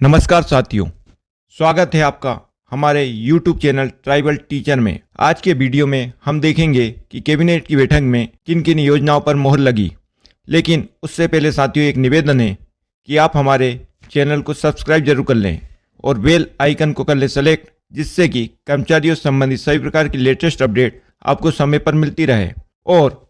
नमस्कार साथियों, स्वागत है आपका हमारे YouTube चैनल ट्राइबल टीचर में। आज के वीडियो में हम देखेंगे कि कैबिनेट की बैठक में किन किन योजनाओं पर मोहर लगी। लेकिन उससे पहले साथियों एक निवेदन है कि आप हमारे चैनल को सब्सक्राइब जरूर कर लें और बेल आइकन को कर लें सेलेक्ट, जिससे कि कर्मचारियों से संबंधित सभी प्रकार की लेटेस्ट अपडेट आपको समय पर मिलती रहे। और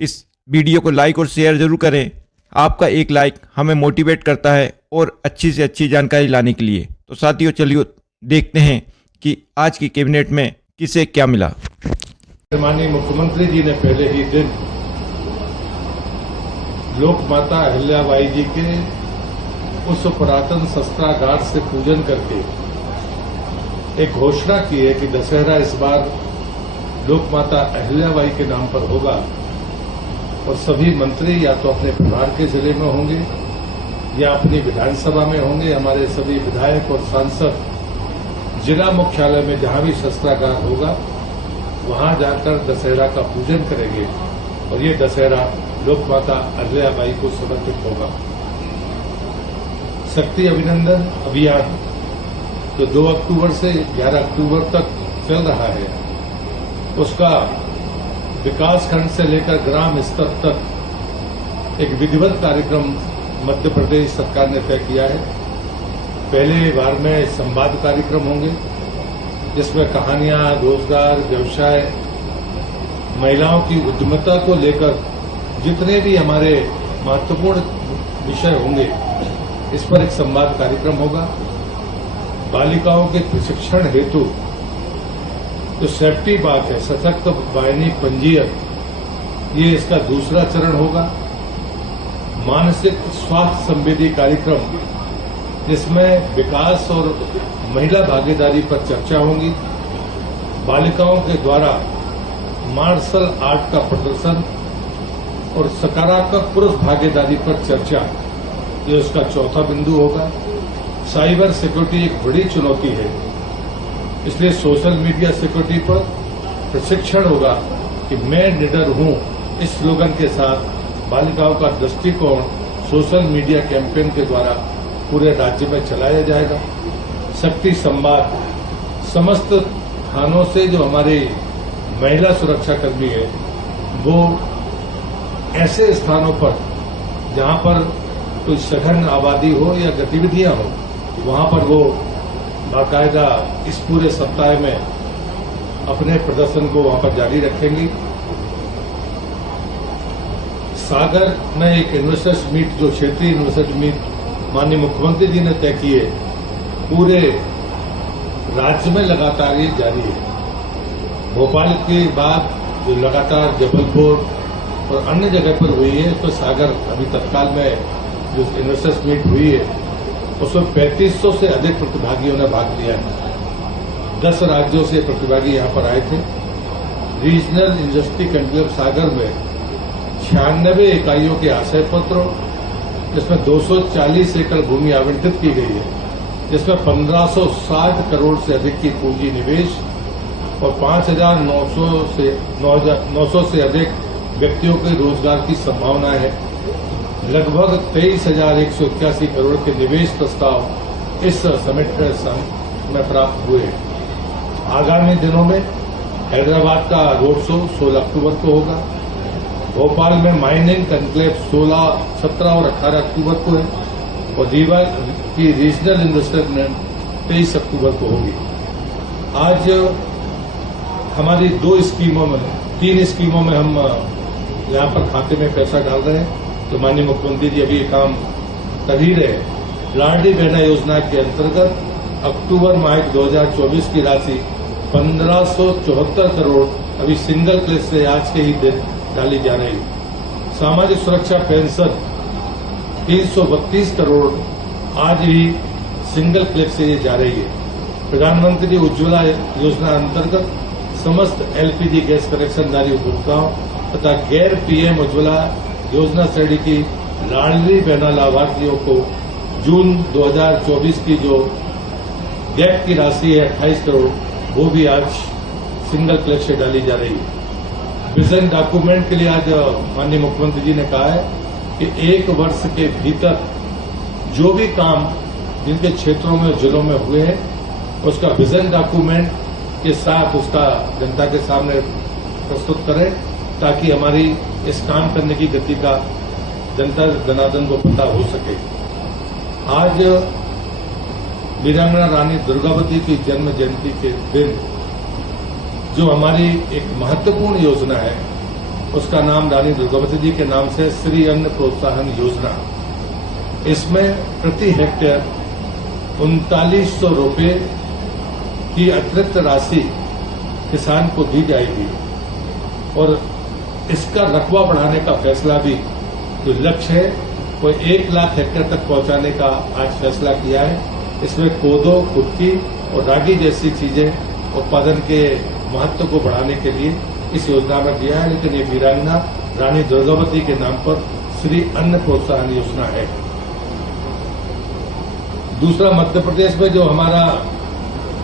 इस वीडियो को लाइक और शेयर जरूर करें। आपका एक लाइक हमें मोटिवेट करता है और अच्छी से अच्छी जानकारी लाने के लिए। तो साथियों चलिए देखते हैं कि आज की कैबिनेट में किसे क्या मिला। माननीय मुख्यमंत्री जी ने पहले ही दिन लोक माता अहिल्याबाई जी के उस पुरातन शस्त्रागार से पूजन करके एक घोषणा की है कि दशहरा इस बार लोक माता अहिल्याबाई के नाम पर होगा और सभी मंत्री या तो अपने प्रभार के जिले में होंगे या अपनी विधानसभा में होंगे। हमारे सभी विधायक और सांसद जिला मुख्यालय में जहां भी शस्त्रागार होगा वहां जाकर दशहरा का पूजन करेंगे और ये दशहरा लोक माता अहिल्याबाई को समर्पित होगा। शक्ति अभिनंदन अभियान जो 2 अक्टूबर से 11 अक्टूबर तक चल रहा है, उसका विकास खंड से लेकर ग्राम स्तर तक एक विधिवत कार्यक्रम मध्य प्रदेश सरकार ने तय किया है। पहले बार में संवाद कार्यक्रम होंगे जिसमें कहानियां, रोजगार, व्यवसाय, महिलाओं की उद्यमिता को लेकर जितने भी हमारे महत्वपूर्ण विषय होंगे इस पर एक संवाद कार्यक्रम होगा। बालिकाओं के प्रशिक्षण हेतु जो सेफ्टी बात है, सशक्त वाहिनी पंजीयन, ये इसका दूसरा चरण होगा। मानसिक स्वास्थ्य संवेदी कार्यक्रम जिसमें विकास और महिला भागीदारी पर चर्चा होगी। बालिकाओं के द्वारा मार्शल आर्ट का प्रदर्शन और सकारात्मक पुरुष भागीदारी पर चर्चा, ये उसका चौथा बिंदु होगा। साइबर सिक्योरिटी एक बड़ी चुनौती है, इसलिए सोशल मीडिया सिक्योरिटी पर प्रशिक्षण होगा कि मैं निडर हूं। इस स्लोगन के साथ बालिकाओं का दृष्टिकोण सोशल मीडिया कैंपेन के द्वारा पूरे राज्य में चलाया जाएगा। शक्ति संवाद समस्त थानों से जो हमारे महिला सुरक्षाकर्मी है वो ऐसे स्थानों पर जहां पर कोई सघन आबादी हो या गतिविधियां हो वहां पर वो बाकायदा इस पूरे सप्ताह में अपने प्रदर्शन को वहां पर जारी रखेंगी। सागर में एक इन्वेस्टर्स मीट, जो क्षेत्रीय इन्वेस्टर्स मीट माननीय मुख्यमंत्री जी ने तय किए, पूरे राज्य में लगातार ये जारी है। भोपाल के बाद जो लगातार जबलपुर और अन्य जगह पर हुई है, तो सागर अभी तत्काल में जो इन्वेस्टर्स मीट हुई है उसमें 3500 से अधिक प्रतिभागियों ने भाग लिया है। 10 राज्यों से प्रतिभागी यहां पर आए थे। रीजनल इंडस्ट्री कॉन्क्लेव सागर में 96 इकाइयों के आशय पत्र, जिसमें 240 एकड़ भूमि आवंटित की गई है, जिसमें 1560 करोड़ से अधिक की पूंजी निवेश और 5,900 से अधिक व्यक्तियों के रोजगार की संभावना है। लगभग 23,181 करोड़ के निवेश प्रस्ताव इस समिट में प्राप्त हुए। आगामी दिनों में हैदराबाद का रोड शो 16 अक्टूबर को होगा। भोपाल में माइनिंग कॉन्क्लेव 16, 17 और 18 अक्टूबर को है और रीवा की रीजनल इन्वेस्टमेंट 23 अक्टूबर को होगी। आज हमारी 3 स्कीमों में हम यहां पर खाते में पैसा डाल रहे हैं। तो माननीय मुख्यमंत्री जी अभी ये काम कर ही रहे। लाडली बहना योजना के अंतर्गत अक्टूबर माह 2024 की राशि 1574 करोड़ अभी सिंगल क्लिक से आज के ही दिन डाली जा रही है। सामाजिक सुरक्षा पेंशन 332 करोड़ आज ही सिंगल क्लिक से ये जा रही है। प्रधानमंत्री उज्ज्वला योजना अंतर्गत समस्त एलपीजी गैस कनेक्शनधारी उपभोक्ताओं तथा गैर पीएम उज्ज्वला योजना श्रेणी की लाडली बहना लाभार्थियों को जून 2024 की जो गैप की राशि है 28 करोड़, वो भी आज सिंगल क्लिक से डाली जा रही है। विजन डॉक्यूमेंट के लिए आज माननीय मुख्यमंत्री जी ने कहा है कि 1 वर्ष के भीतर जो भी काम जिनके क्षेत्रों में जिलों में हुए हैं उसका विजन डॉक्यूमेंट के साथ उसका जनता के सामने प्रस्तुत करें, ताकि हमारी इस काम करने की गति का जनता जनार्दन को पता हो सके। आज वीरांगना रानी दुर्गावती की जन्म जयंती के दिन जो हमारी एक महत्वपूर्ण योजना है उसका नाम रानी दुर्गावती जी के नाम से श्री अन्न प्रोत्साहन योजना। इसमें प्रति हेक्टेयर 3900 रुपये की अतिरिक्त राशि किसान को दी जाएगी और इसका रकबा बढ़ाने का फैसला भी जो लक्ष्य है वो 1 लाख हेक्टेयर तक पहुंचाने का आज फैसला किया है। इसमें कोदो, कुटकी और रागी जैसी चीजें उत्पादन के महत्व को बढ़ाने के लिए इस योजना में दिया है, लेकिन ये वीरांगना रानी दुर्गावती के नाम पर श्री अन्न प्रोत्साहन योजना है। दूसरा, मध्य प्रदेश में जो हमारा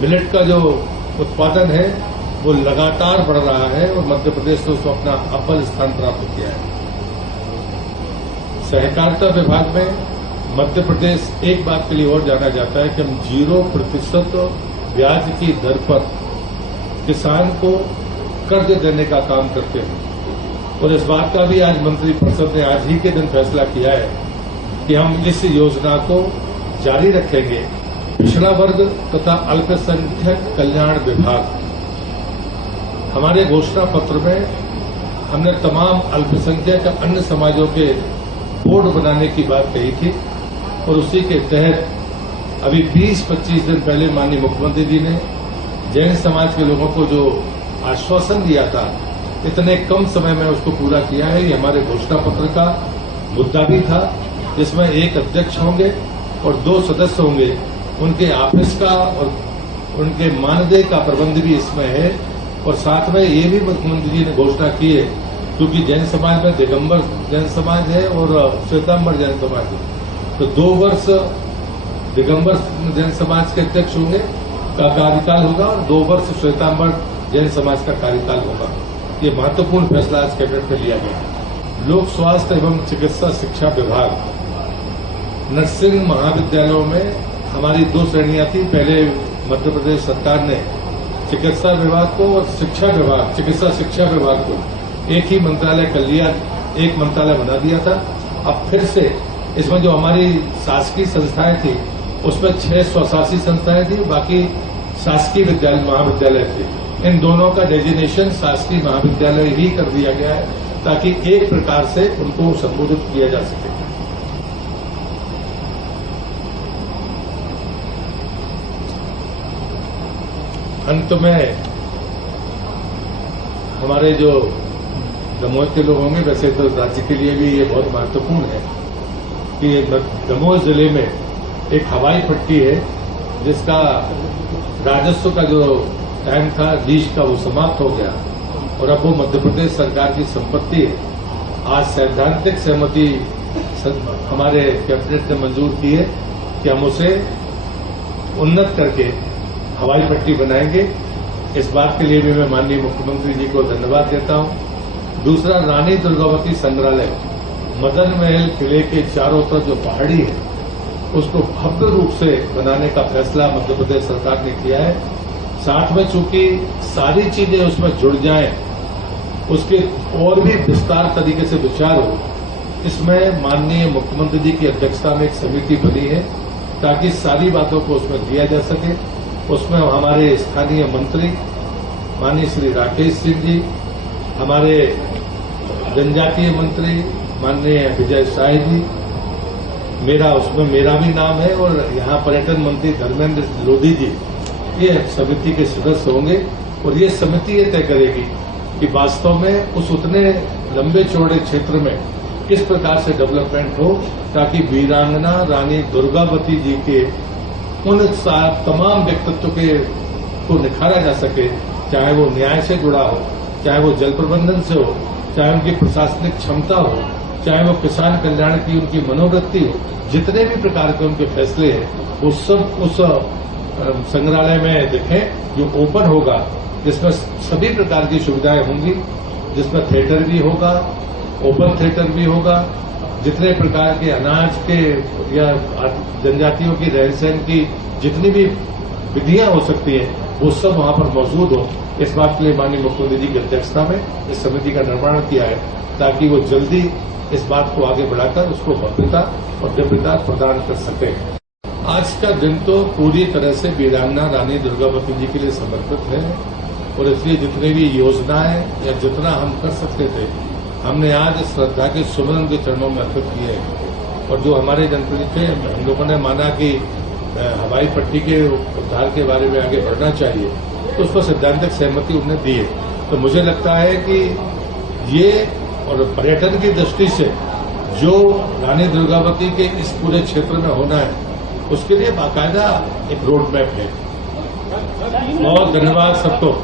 मिलेट का जो उत्पादन है वो लगातार बढ़ रहा है और मध्य प्रदेश ने उसको अपना अव्वल स्थान प्राप्त किया है। सहकारिता विभाग में मध्य प्रदेश एक बात के लिए और जाना जाता है कि हम 0% ब्याज की दर पर किसान को कर्ज देने का काम करते हैं और इस बात का भी आज मंत्रिपरिषद ने आज ही के दिन फैसला किया है कि हम इस योजना को जारी रखेंगे। पिछड़ा वर्ग तथा अल्पसंख्यक कल्याण विभाग, हमारे घोषणा पत्र में हमने तमाम अल्पसंख्यक अन्य समाजों के बोर्ड बनाने की बात कही थी और उसी के तहत अभी 20-25 दिन पहले माननीय मुख्यमंत्री जी ने जैन समाज के लोगों को जो आश्वासन दिया था इतने कम समय में उसको पूरा किया है। ये हमारे घोषणा पत्र का मुद्दा भी था, जिसमें एक अध्यक्ष होंगे और 2 सदस्य होंगे। उनके ऑफिस का और उनके मानदेय का प्रबंध भी इसमें है और साथ में ये भी मुख्यमंत्री जी ने घोषणा की है, क्योंकि जैन समाज में दिगंबर जैन समाज है और श्वेतांबर जैन समाज है, तो 2 वर्ष दिगंबर जैन समाज के अध्यक्ष होंगे का कार्यकाल होगा और 2 वर्ष श्वेतांबर जैन समाज का कार्यकाल होगा। ये महत्वपूर्ण फैसला आज कैबिनेट में लिया गया। लोक स्वास्थ्य एवं चिकित्सा शिक्षा विभाग, नर्सिंग महाविद्यालयों में हमारी 2 श्रेणियां थी। पहले मध्य प्रदेश सरकार ने चिकित्सा विभाग को और शिक्षा विभाग, चिकित्सा शिक्षा विभाग को एक ही मंत्रालय कर लिया, एक मंत्रालय बना दिया था। अब फिर से इसमें जो हमारी शासकीय संस्थाएं थी उसमें 6 स्वशासी संस्थाएं थी, बाकी शासकीय विद्यालय महाविद्यालय थे। इन दोनों का डेजिग्नेशन शासकीय महाविद्यालय ही कर दिया गया है ताकि एक प्रकार से उनको संबोधित किया जा सके। अंत में हमारे जो दमोह के लोग होंगे, वैसे तो राज्य के लिए भी ये बहुत महत्वपूर्ण है कि दमोह जिले में एक हवाई पट्टी है जिसका राजस्व का जो टाइम था लीज का वो समाप्त हो गया और अब वो मध्य प्रदेश सरकार की संपत्ति है। आज सैद्धांतिक सहमति हमारे कैबिनेट ने मंजूर की है कि हम उसे उन्नत करके हवाई पट्टी बनाएंगे। इस बात के लिए भी मैं माननीय मुख्यमंत्री जी को धन्यवाद देता हूं। दूसरा, रानी दुर्गावती संग्रहालय मदन महल किले के चारों तरफ जो पहाड़ी है उसको भव्य रूप से बनाने का फैसला मध्य प्रदेश सरकार ने किया है। साथ में चूंकि सारी चीजें उसमें जुड़ जाएं, उसके और भी विस्तार तरीके से विचार हो, इसमें माननीय मुख्यमंत्री जी की अध्यक्षता में एक समिति बनी है ताकि सारी बातों को उसमें दिया जा सके। उसमें हमारे स्थानीय मंत्री माननीय श्री राकेश सिंह जी, हमारे जनजातीय मंत्री माननीय विजय शाही जी, उसमें मेरा भी नाम है और यहाँ पर्यटन मंत्री धर्मेंद्र लोधी जी, ये समिति के सदस्य होंगे और ये समिति ये तय करेगी कि वास्तव में उस उतने लंबे चौड़े क्षेत्र में किस प्रकार से डेवलपमेंट हो ताकि वीरांगना रानी दुर्गावती जी के उन तमाम व्यक्तित्व को निखारा जा सके, चाहे वो न्याय से जुड़ा हो, चाहे वो जल प्रबंधन से हो, चाहे उनकी प्रशासनिक क्षमता हो, चाहे वो किसान कल्याण की उनकी मनोवृत्ति हो, जितने भी प्रकार के उनके फैसले हैं वो सब उस संग्रहालय में दिखें जो ओपन होगा, जिसमें सभी प्रकार की सुविधाएं होंगी, जिसमें थिएटर भी होगा, ओपन थिएटर भी होगा, जितने प्रकार के अनाज के या जनजातियों की रहन सहन की जितनी भी विधियां हो सकती हैं वो सब वहां पर मौजूद हो। इस बात के लिए माननीय मुख्यमंत्री जी की अध्यक्षता में इस समिति का निर्माण किया है ताकि वो जल्दी इस बात को आगे बढ़ाकर उसको भव्यता और दिव्यता प्रदान कर सके। आज का दिन तो पूरी तरह से वीरांगना रानी दुर्गावती जी के लिए समर्पित है और इसलिए जितनी भी योजनाएं या जितना हम कर सकते थे हमने आज श्रद्धा के सुमन के चरणों में अर्पित किए हैं। और जो हमारे जनप्रतिनिधि थे हम लोगों ने माना कि हवाई पट्टी के उद्धार के बारे में आगे बढ़ना चाहिए तो उस पर सैद्धांतिक सहमति उन्हें दी है। तो मुझे लगता है कि ये और पर्यटन की दृष्टि से जो रानी दुर्गावती के इस पूरे क्षेत्र में होना है उसके लिए बाकायदा एक रोड मैप है। बहुत धन्यवाद सबको।